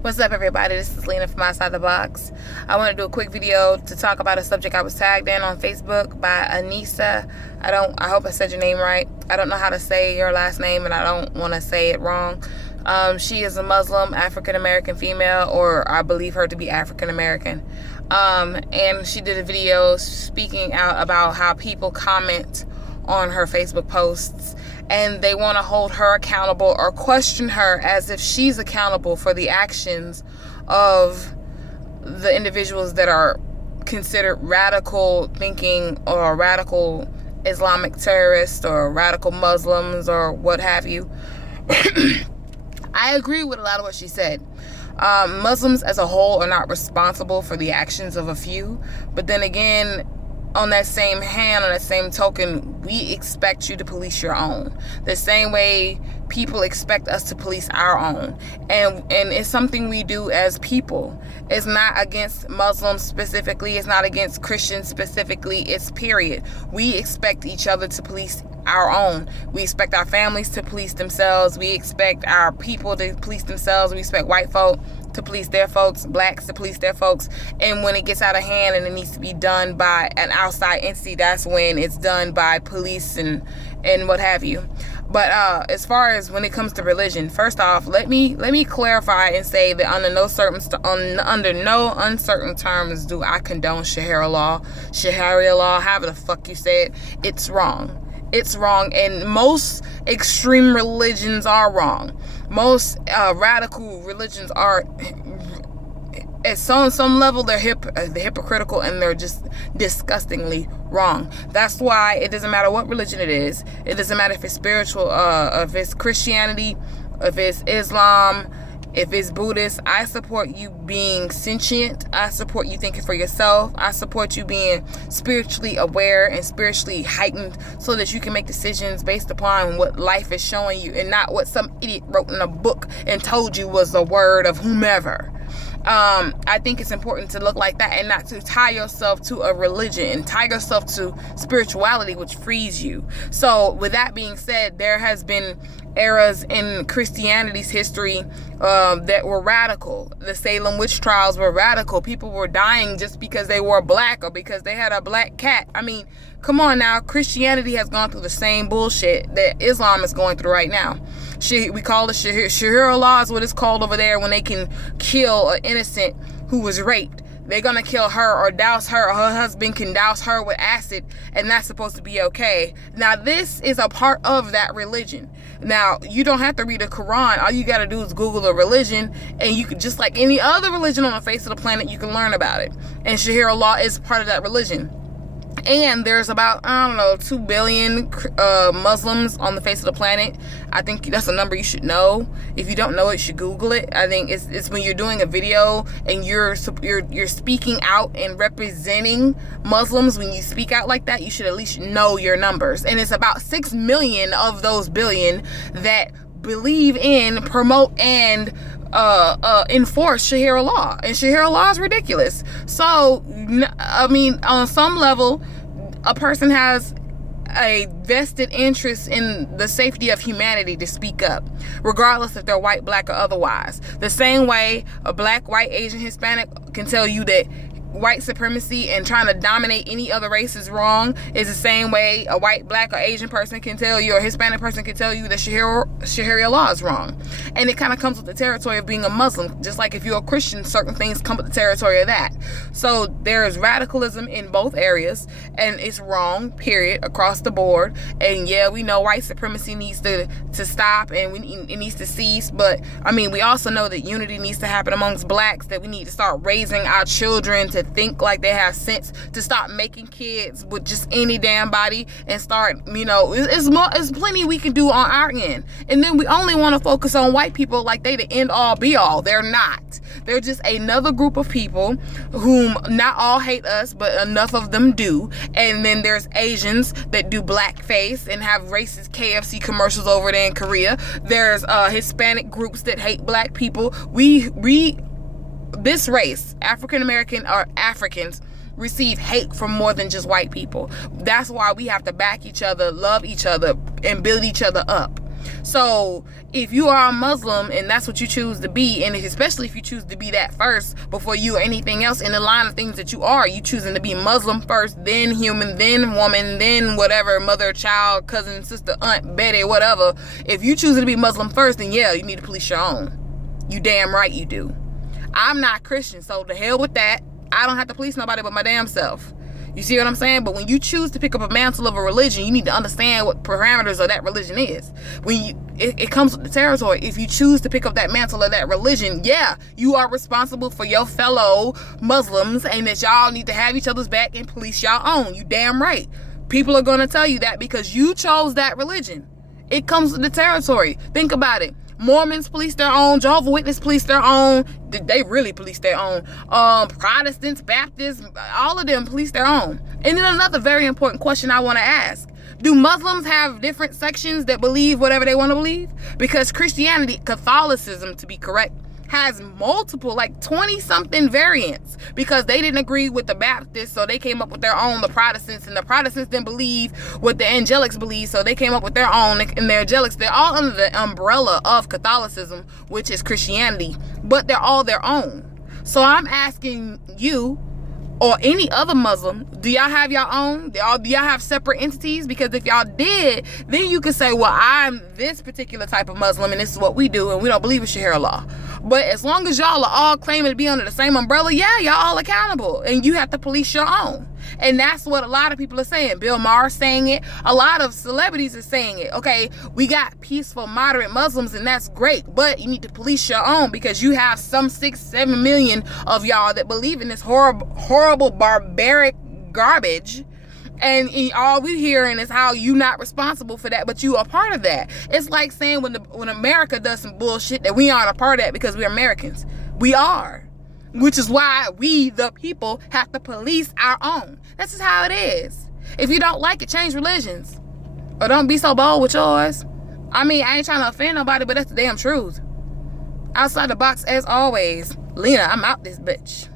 What's up, everybody? This is Lina from Outside the Box. I want to do a quick video to talk about a subject I was tagged in on Facebook by Anissa. I hope I said your name right. I don't know how to say your last name, and I don't want to say it wrong. She is a Muslim African-American female, or I believe her to be African-American. And she did a video speaking out about how people comment on her Facebook posts, and they want to hold her accountable or question her as if she's accountable for the actions of the individuals that are considered radical thinking or radical Islamic terrorists or radical Muslims or what have you. I agree with a lot of what she said. Muslims as a whole are not responsible for the actions of a few, but then again, on that same hand, on that same token, we expect you to police your own. The same way people expect us to police our own. And it's something we do as people. It's not against Muslims specifically. It's not against Christians specifically. It's period. We expect each other to police our own. We expect our families to police themselves. We expect our people to police themselves. We expect white folk to police their folks, blacks to police their folks. And when it gets out of hand and it needs to be done by an outside entity, that's when it's done by police and what have you. But as far as when it comes to religion, first off, let me clarify and say that under no uncertain terms do I condone Sharia law, however the fuck you say it. It's wrong. It's wrong, and most extreme religions are wrong. Most radical religions are, at some level, they're hypocritical, and they're just disgustingly wrong. That's why it doesn't matter what religion it is. It doesn't matter if it's spiritual, if it's Christianity, if it's Islam, if it's Buddhist. I support you being sentient. I support you thinking for yourself. I support you being spiritually aware and spiritually heightened so that you can make decisions based upon what life is showing you and not what some idiot wrote in a book and told you was the word of whomever. I think it's important to look like that and not to tie yourself to a religion and tie yourself to spirituality, which frees you. So with that being said, there has been eras in Christianity's history that were radical. The Salem witch trials were radical. People were dying just because they were black or because they had a black cat. I mean, come on now. Christianity has gone through the same bullshit that Islam is going through right now. We call it Sharia law is what it's called over there when they can kill an innocent who was raped. They're going to kill her or douse her, or her husband can douse her with acid, and that's supposed to be okay. Now, this is a part of that religion. Now, you don't have to read the Quran. All you got to do is Google the religion, and you can, just like any other religion on the face of the planet, you can learn about it. And Sharia law is part of that religion. And there's about, 2 billion Muslims on the face of the planet. I think that's a number you should know. If you don't know it, you should Google it. I think it's when you're doing a video and you're speaking out and representing Muslims. When you speak out like that, you should at least know your numbers. And it's about 6 million of those billion that believe in, promote, and enforce Sharia law. And Sharia law is ridiculous. So, I mean, on some level, a person has a vested interest in the safety of humanity to speak up, regardless if they're white, black, or otherwise. The same way a black, white, Asian, Hispanic can tell you that white supremacy and trying to dominate any other race is wrong is the same way a white, black, or Asian person can tell you, or Hispanic person can tell you that Sharia law is wrong. And it kind of comes with the territory of being a Muslim. Just like if you're a Christian, certain things come with the territory of that. So there is radicalism in both areas, and it's wrong, period, across the board. And yeah, we know white supremacy needs to stop, and it needs to cease. But I mean, we also know that unity needs to happen amongst blacks, that we need to start raising our children to think like they have sense, to stop making kids with just any damn body, and start, it's plenty we can do on our end. And then we only want to focus on white people like they the end all be all. They're not. They're just another group of people whom not all hate us, but enough of them do. And then there's Asians that do blackface and have racist KFC commercials over there in Korea. There's Hispanic groups that hate black people. This race, African American or Africans, receive hate from more than just white people. That's why we have to back each other, love each other, and build each other up. So if you are a Muslim and that's what you choose to be, and especially if you choose to be that first before you or anything else in the line of things that you are, you choosing to be Muslim first, then human, then woman, then whatever, mother, child, cousin, sister, aunt, Betty, whatever. If you choosing to be Muslim first, then yeah, you need to police your own. You damn right you do. I'm not Christian, so the hell with that. I don't have to police nobody but my damn self. You see what I'm saying? But when you choose to pick up a mantle of a religion, you need to understand what parameters of that religion is. It comes with the territory. If you choose to pick up that mantle of that religion, yeah, you are responsible for your fellow Muslims, and that y'all need to have each other's back and police y'all own. You damn right. People are going to tell you that because you chose that religion. It comes with the territory. Think about it. Mormons police their own. Jehovah's Witnesses police their own. They really police their own. Protestants, Baptists, all of them police their own. And then another very important question I want to ask. Do Muslims have different sections that believe whatever they want to believe? Because Christianity, Catholicism to be correct, has multiple, like 20-something variants, because they didn't agree with the Baptists, so they came up with their own, the Protestants, and the Protestants didn't believe what the Angelics believe, so they came up with their own, and the Angelics, they're all under the umbrella of Catholicism, which is Christianity, but they're all their own. So I'm asking you, or any other Muslim, do y'all have your own? Do y'all have separate entities? Because if y'all did, then you could say, well, I'm this particular type of Muslim and this is what we do, and we don't believe in Sharia law. But as long as y'all are all claiming to be under the same umbrella, yeah, y'all all accountable, and you have to police your own. And that's what a lot of people are saying. Bill Maher's saying it. A lot of celebrities are saying it. Okay, we got peaceful, moderate Muslims, and that's great. But you need to police your own, because you have some 6-7 million of y'all that believe in this horrible, barbaric garbage. And all we're hearing is how you not responsible for that, but you are part of that. It's like saying when America does some bullshit that we aren't a part of that because we're Americans. We are. Which is why we, the people, have to police our own. That's just how it is. If you don't like it, change religions. Or don't be so bold with yours. I mean, I ain't trying to offend nobody, but that's the damn truth. Outside the box, as always. Lina, I'm out this bitch.